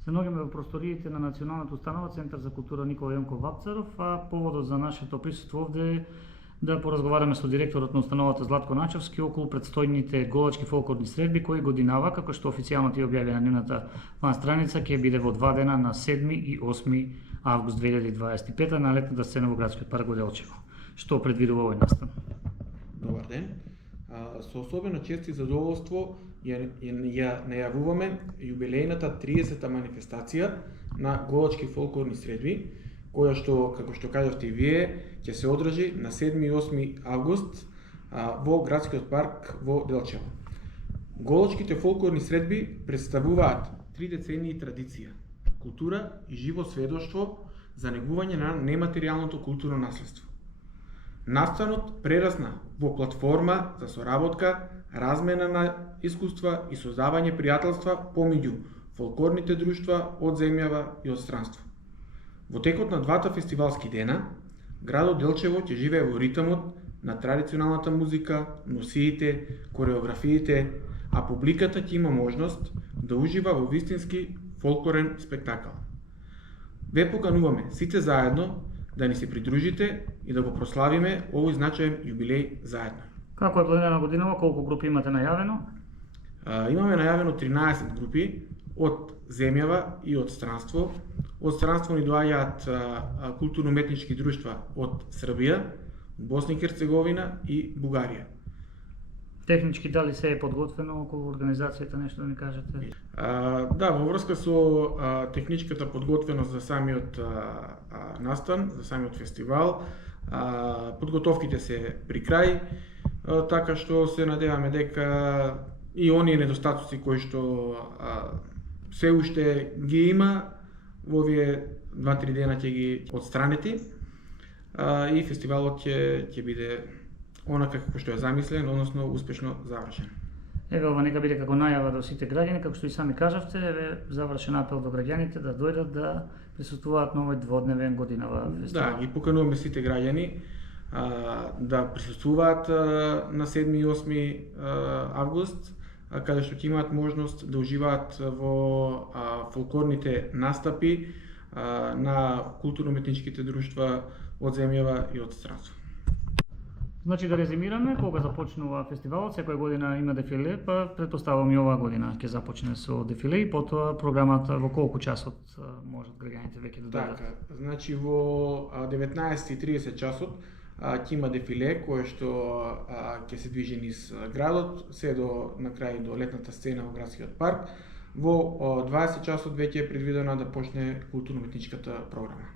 Се наоѓаме во просториите на Националната установа Центар за култура Никола Јонков Вапцаров, а поводот за нашето присуство овде е да поразговараме со директорот на установата Златко Начевски околу предстојните голачки фолклорни средби кои годинава, како што официјално ти објави на нивната фан страница, ќе биде во 2 дена на 7 и 8 август 2025 на летната сцена во градскиот парк во Делчево. Што предвидува овој настан? Добар ден. Со особено чест и задоволство ја најавуваме јубилејната 30-та манифестација на голачки фолклорни средби, која што, како што кажавте и вие, ќе се одржи на 7 и 8 август во градскиот парк во Делчево. Голачките фолклорни средби представуваат 3 децении традиција, култура и живо сведоштво за негување на нематеријалното културно наследство. Настанот прерасна во платформа за соработка, размена на искуства и создавање пријателства помеѓу фолклорните друштва од земјава и од странство. Во текот на двата фестивалски дена, градот Делчево ќе живее во ритмот на традиционалната музика, носиите, кореографиите, а публиката ќе има можност да ужива во вистински фолклорен спектакл. Ве покануваме сите заедно да ни се придружите и да го прославиме овој значаен јубилеј заедно. Како е планирана годинава, колку групи имате најавено? Имаме најавено 13 групи од земјава и од странство. Од странство ни доаѓаат културно-уметнички друштва од Србија, Босна и Херцеговина и Бугарија. Технички дали се е подготвено околу организацијата, нешто да ни кажете? Да, во врска со техничката подготвеност за самиот настан, за самиот фестивал, подготовките се при крај, така што се надеваме дека и оние недостатоци кои што се уште ги има, во овие 2-3 дена ќе ги отстранети и фестивалот ќе биде онака како што е замислен, односно успешно завршен. Еве ова нека биде како најава до сите граѓани, како што и сами кажавте, еве завршен апел до граѓаните да дојдат да присуствуваат на овој дводневен годинава фестивал. Да, ги покануваме сите граѓани да присуствуваат на 7 и 8 август, каде што ќе имаат можност да уживаат во фолклорните настапи на културно-уметничките друштва од земјава и од странство. Значи да резимираме, кога започнува фестивалот, секоја година има дефиле, па претпоставувам и оваа година ќе започне со дефиле и потоа програмата во колку часот можат граѓаните веќе да дојдат? Така, значи во 19:30 часот ќе има дефиле кое што ќе се движи низ градот, се до на крај до летната сцена во градскиот парк. Во 20 часот веќе е предвидено да почне културно-уметничката програма.